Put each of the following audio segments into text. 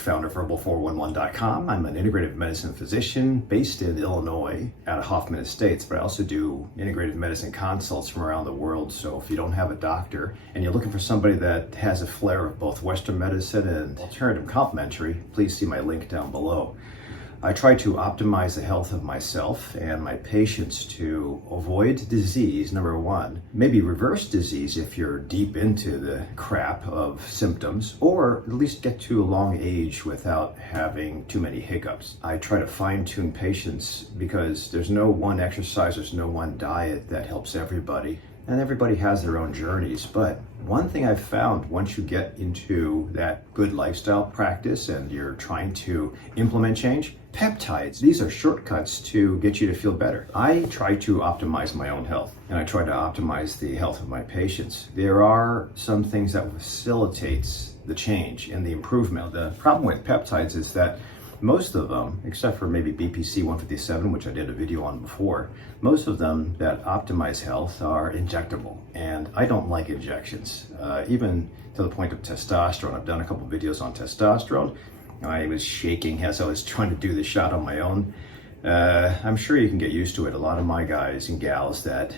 founder of Herbal411.com. I'm an integrative medicine physician based in Illinois at Hoffman Estates, but I also do integrative medicine consults from around the world. So if you don't have a doctor and you're looking for somebody that has a flair of both Western medicine and alternative complementary, please see my link down below. I try to optimize the health of myself and my patients to avoid disease, number one, maybe reverse disease if you're deep into the crap of symptoms, or at least get to a long age without having too many hiccups. I try to fine-tune patients because there's no one exercise, there's no one diet that helps everybody. And everybody has their own journeys. But one thing I've found, once you get into that good lifestyle practice and you're trying to implement change, peptides, these are shortcuts to get you to feel better. I try to optimize my own health, and I try to optimize the health of my patients. There are some things that facilitates the change and the improvement. The problem with peptides is that most of them, except for maybe BPC 157, which I did a video on before, most of them that optimize health are injectable. And I don't like injections, even to the point of testosterone. I've done a couple videos on testosterone. I was shaking as I was trying to do the shot on my own. I'm sure you can get used to it. A lot of my guys and gals that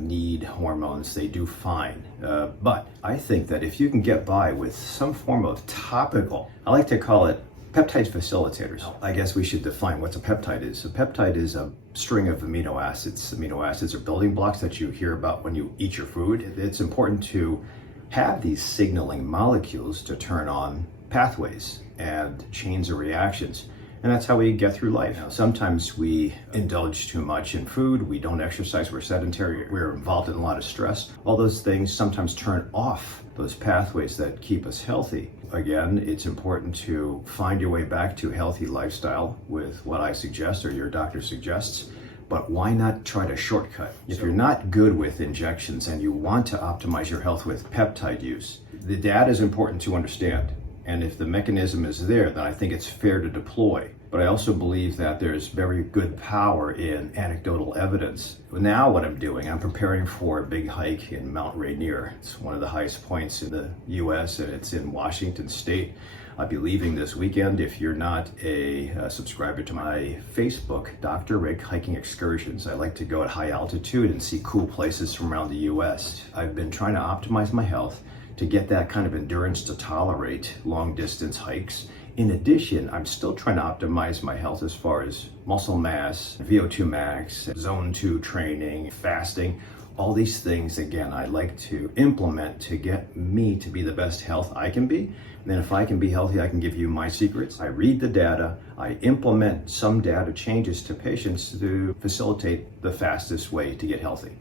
need hormones, they do fine. But I think that if you can get by with some form of topical, I like to call it peptide facilitators. I guess we should define what a peptide is. A peptide is a string of amino acids. Amino acids are building blocks that you hear about when you eat your food. It's important to have these signaling molecules to turn on pathways and chains of reactions. And that's how we get through life. Now, sometimes we indulge too much in food, we don't exercise, we're sedentary, we're involved in a lot of stress. All those things sometimes turn off those pathways that keep us healthy. Again, it's important to find your way back to a healthy lifestyle with what I suggest or your doctor suggests. But why not try to shortcut? If you're not good with injections and you want to optimize your health with peptide use, the data is important to understand. And if the mechanism is there, then I think it's fair to deploy. But I also believe that there's very good power in anecdotal evidence. Now what I'm doing, I'm preparing for a big hike in Mount Rainier. It's one of the highest points in the US and it's in Washington State. I'll be leaving this weekend. If you're not a subscriber to my Facebook, Dr. Rick Hiking Excursions, I like to go at high altitude and see cool places from around the US. I've been trying to optimize my health to get that kind of endurance to tolerate long distance hikes. In addition, I'm still trying to optimize my health as far as muscle mass, VO2 max, zone 2 training, fasting, all these things, again, I like to implement to get me to be the best health I can be. And then if I can be healthy, I can give you my secrets. I read the data, I implement some data changes to patients to facilitate the fastest way to get healthy.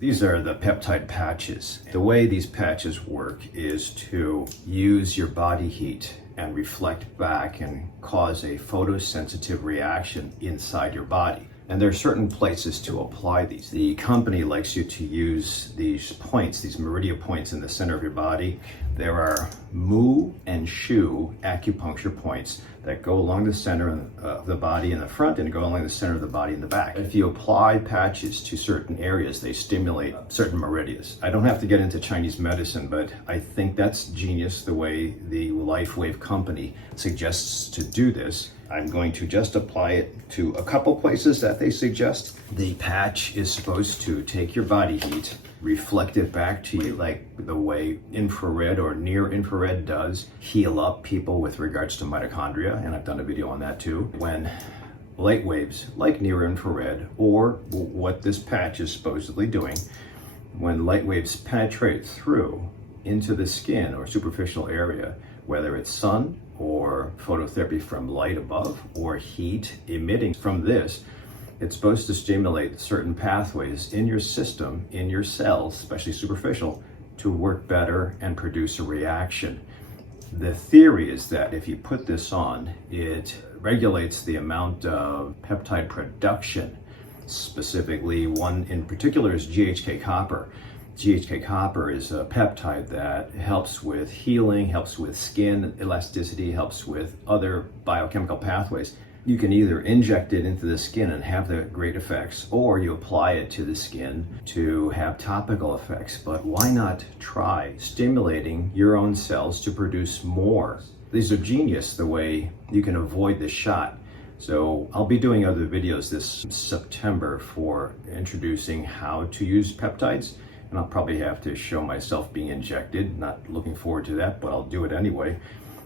These are the peptide patches. The way these patches work is to use your body heat and reflect back and cause a photosensitive reaction inside your body. And there are certain places to apply these. The company likes you to use these points, these meridian points in the center of your body. There are Mu and Shu acupuncture points that go along the center of the body in the front and go along the center of the body in the back. If you apply patches to certain areas, they stimulate certain meridians. I don't have to get into Chinese medicine, but I think that's genius the way the LifeWave company suggests to do this. I'm going to just apply it to a couple places that they suggest. The patch is supposed to take your body heat, reflect it back to you like the way infrared or near infrared does heal up people with regards to mitochondria, and I've done a video on that too. When light waves like near infrared, or what this patch is supposedly doing, when light waves penetrate through into the skin or superficial area, whether it's sun or phototherapy from light above or heat emitting from this, it's supposed to stimulate certain pathways in your system, in your cells, especially superficial, to work better and produce a reaction. The theory is that if you put this on, it regulates the amount of peptide production. Specifically, one in particular is GHK copper. GHK copper is a peptide that helps with healing, helps with skin elasticity, helps with other biochemical pathways. You can either inject it into the skin and have the great effects, or you apply it to the skin to have topical effects. But why not try stimulating your own cells to produce more? These are genius, the way you can avoid the shot. So I'll be doing other videos this September for introducing how to use peptides, and I'll probably have to show myself being injected. Not looking forward to that, but I'll do it anyway.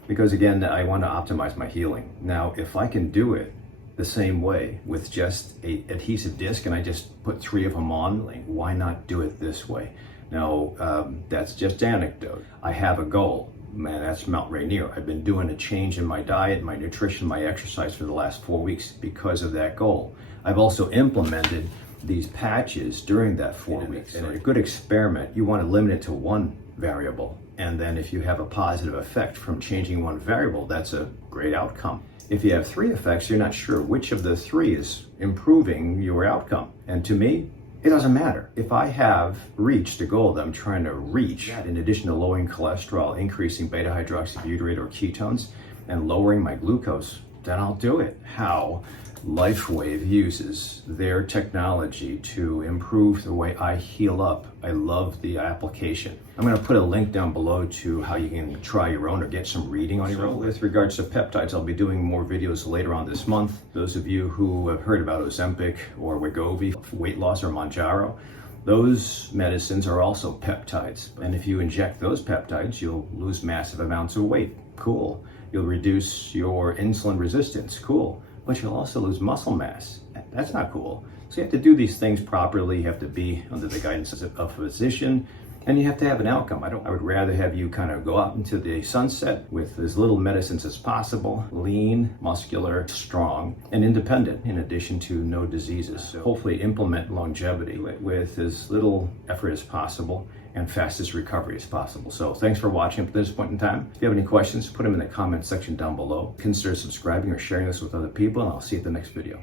Because again, I want to optimize my healing. Now, if I can do it the same way with just an adhesive disc and I just put 3 of them on, like, why not do it this way? Now, that's just anecdote. I have a goal. Man, that's Mount Rainier. I've been doing a change in my diet, my nutrition, my exercise for the last 4 weeks because of that goal. I've also implemented these patches during that 4 weeks. And a good experiment, you want to limit it to one variable. And then if you have a positive effect from changing one variable, that's a great outcome. If you have 3 effects, you're not sure which of the 3 is improving your outcome. And to me, it doesn't matter. If I have reached the goal that I'm trying to reach, in addition to lowering cholesterol, increasing beta-hydroxybutyrate or ketones, and lowering my glucose, then I'll do it. How LifeWave uses their technology to improve the way I heal up. I love the application. I'm going to put a link down below to how you can try your own or get some reading on your own. With regards to peptides, I'll be doing more videos later on this month. Those of you who have heard about Ozempic or Wegovy, weight loss, or Mounjaro, those medicines are also peptides. And if you inject those peptides, you'll lose massive amounts of weight. Cool. You'll reduce your insulin resistance. Cool. But you'll also lose muscle mass. That's not cool. So you have to do these things properly. You have to be under the guidance of a physician, and you have to have an outcome. I would rather have you kind of go out into the sunset with as little medicines as possible, lean, muscular, strong, and independent, in addition to no diseases. So hopefully implement longevity with as little effort as possible and fastest recovery as possible. So thanks for watching up to this point in time. If you have any questions, put them in the comment section down below. Consider subscribing or sharing this with other people, and I'll see you at the next video.